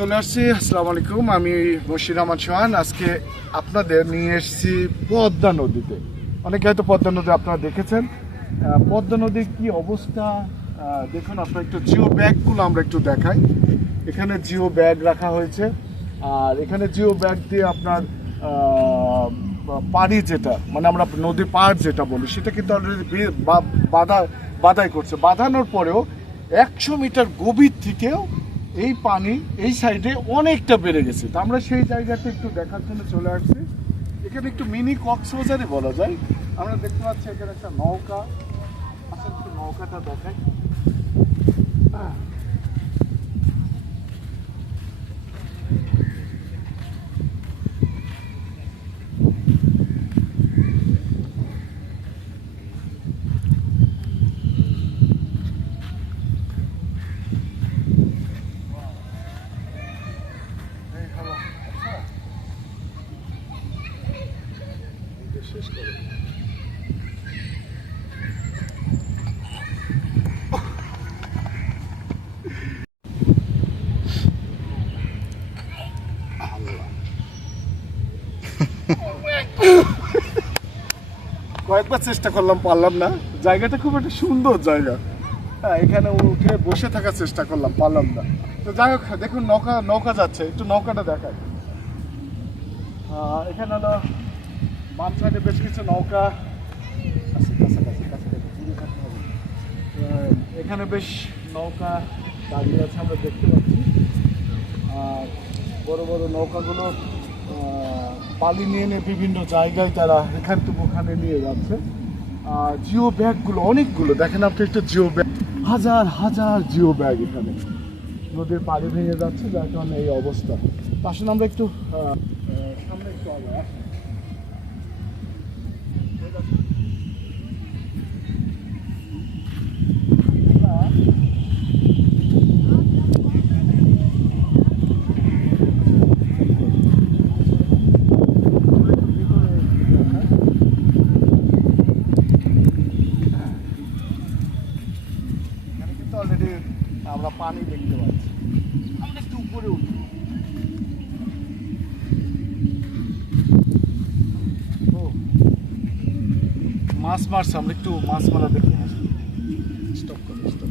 চলে আসছি। আসসালামু আলাইকুম, আমি বশির রহমান সোহান। আজকে আপনাদের নিয়ে এসেছি পদ্মা নদীতে। অনেকে হয়তো পদ্মা নদী আপনারা দেখেছেন। পদ্মা নদীর কি অবস্থা দেখুন। আপনার একটু জিও ব্যাগগুলো আমরা একটু দেখাই। এখানে জিও ব্যাগ রাখা হয়েছে, আর এখানে জিও ব্যাগ দিয়ে আপনার পাড়ি যেটা মানে আমরা নদী পাড় যেটা বলি সেটা কিন্তু অলরেডি বাধাই করছে। বাঁধানোর পরেও 100 মিটার গভীর থেকেও এই পানি এই সাইডে অনেকটা বেড়ে গেছে। তো আমরা সেই জায়গাতে একটু দেখার জন্য চলে আসছি। এখানে একটু মিনি কক্সবাজারে বলা যায়। আমরা দেখতে পাচ্ছি এখানে একটা নৌকা। আসলে একটু নৌকাটা দেখাই। শেষ করে কয়েকবার চেষ্টা করলাম, পারলাম না। জায়গাটা খুব একটা সুন্দর জায়গা। হ্যাঁ, এখানে উঠে বসে থাকার চেষ্টা করলাম, পারলাম না। তো যাই হোক, দেখুন নৌকা নৌকা যাচ্ছে, একটু নৌকাটা দেখায়। এখানে হলো বাম সাইডে বেশ কিছু নৌকা আছে, কাছাকাছি দূরে থাকতে হবে। এখানে বেশ নৌকা দাঁড়িয়ে আছে, আমরা দেখতে পাচ্ছি। আর বড় বড় নৌকাগুলো বালি নিয়ে নিয়ে বিভিন্ন জায়গায় তারা এখান থেকে ওখানে নিয়ে যাচ্ছে। জিও ব্যাগগুলো অনেকগুলো দেখেন আপনি, একটা জিও ব্যাগ, হাজার হাজার জিও ব্যাগ এখানে নদীর পাড়ি ভেঙে যাচ্ছে, যার কারণে এই অবস্থা। আসলে আমরা একটু সামনে একটু আগে অলরেডি আমরা পানি দেখতে পাচ্ছি। আমরা একটু উপরে উঠি। মাছ মারছে, আমরা একটু মাছ মারা দেখি। স্টপ করো, স্টপ।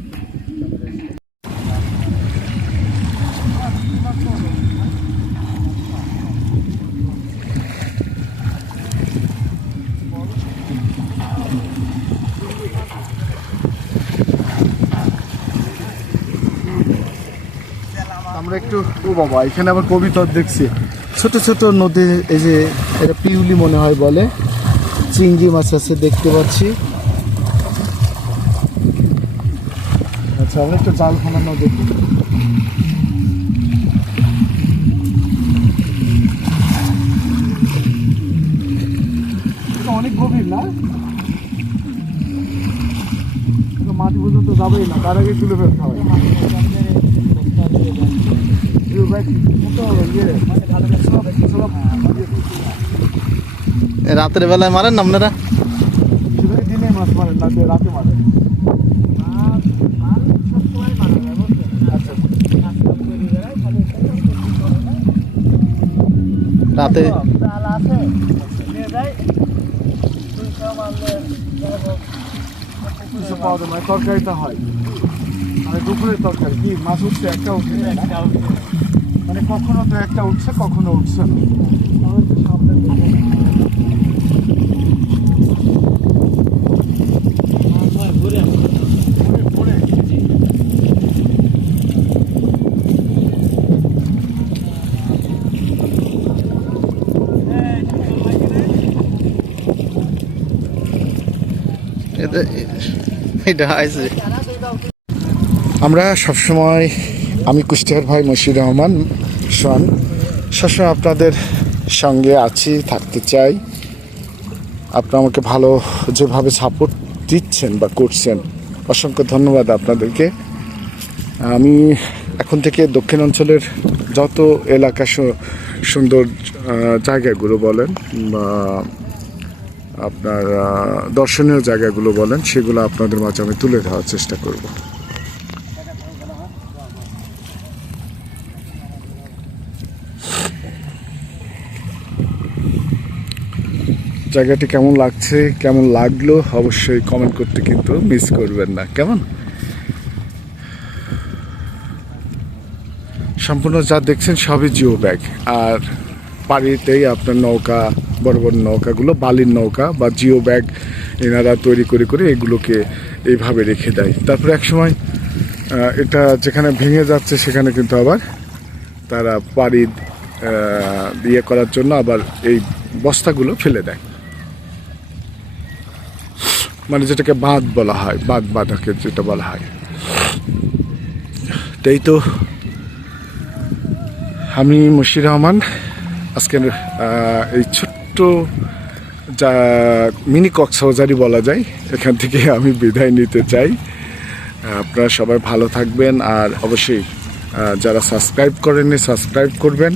আমরা একটু, ও বাবা, এখানে আবার কবিতর দেখছি। ছোট ছোট নদী, এই যে এটা পিউলি মনে হয় বলে, চিংড়ি মাছ আছে দেখতে পাচ্ছি। আচ্ছা, আমরা একটু জাল খানানো দেখি। এটা অনেক গভীর না, মাটি পর্যন্ত যাবেই না, তার আগে তুলে ফেলতে হবে। রাতের বেলায় মারেন না আপনারা? দিনে মাছ মারেন না, রাতে মারেন? রাতে পাওয়া যায় মানে তরকারিটা হয়, মানে দুপুরের তরকারি। কি মাছ উঠছে? একটা উঠছে, মানে কখনো তো একটা উঠছে, কখনো উঠছে না। আমরা তো সামনে এটা আছে। আমরা সবসময়, আমি কুষ্টিয়ার ভাই মশির রহমান সোহান, সবসময় আপনাদের সঙ্গে আছি, থাকতে চাই। আপনারা আমাকে ভালো যেভাবে সাপোর্ট দিচ্ছেন বা করছেন, অসংখ্য ধন্যবাদ আপনাদেরকে। আমি এখন থেকে দক্ষিণ অঞ্চলের যত এলাকা সুন্দর জায়গাগুলো বলেন বা আপনার দর্শনীয় জায়গাগুলো বলেন, সেগুলো আপনাদের মাঝে আমি তুলে ধরার চেষ্টা করব। জায়গাটি কেমন লাগছে, কেমন লাগলো অবশ্যই কমেন্ট করতে কিন্তু মিস করবেন না। কেমন সম্পূর্ণ যা দেখছেন সবই জিও ব্যাগ, আর পাড়িতেই আপনার নৌকা, বড় বড় নৌকাগুলো বালির নৌকা বা জিও ব্যাগ এনারা তৈরি করে করে এগুলোকে এইভাবে রেখে দেয়। তারপরে একসময় এটা যেখানে ভেঙে যাচ্ছে সেখানে কিন্তু আবার তারা পাড়ি ইয়ে করার জন্য আবার এই বস্তাগুলো ফেলে দেয়, মানে যেটাকে বাঁধ বলা হয়, বাঁধাকে যেটা বলা হয়। তাই তো আমি মুশির রহমান আজকের এই ছোট্ট যা মিনি কক্সবাজারই বলা যায়, এখান থেকে আমি বিদায় নিতে চাই। আপনারা সবাই ভালো থাকবেন, আর অবশ্যই যারা সাবস্ক্রাইব করেননি সাবস্ক্রাইব করবেন,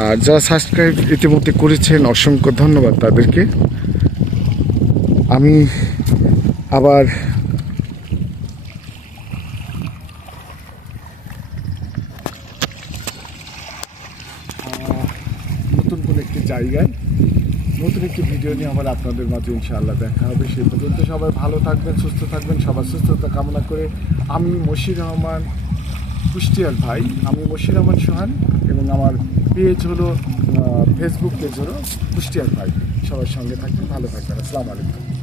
আর যারা সাবস্ক্রাইব ইতিমধ্যে করেছেন অসংখ্য ধন্যবাদ তাদেরকে। আমি আবার নতুন কোনো একটি জায়গায় নতুন একটি ভিডিও নিয়ে আবার আপনাদের মাঝে ইনশাআল্লাহ দেখা হবে। সেই পর্যন্ত সবাই ভালো থাকবেন, সুস্থ থাকবেন। সবার সুস্থতা কামনা করে আমি মশির রহমান, কুষ্টিয়ার ভাই, আমি মশির রহমান সোহান, এবং আমার পেজ হলো ফেসবুক পেজ হলো কুষ্টিয়ার ভাই। সবার সঙ্গে থাকবেন, ভালো থাকবেন। আসসালামু আলাইকুম।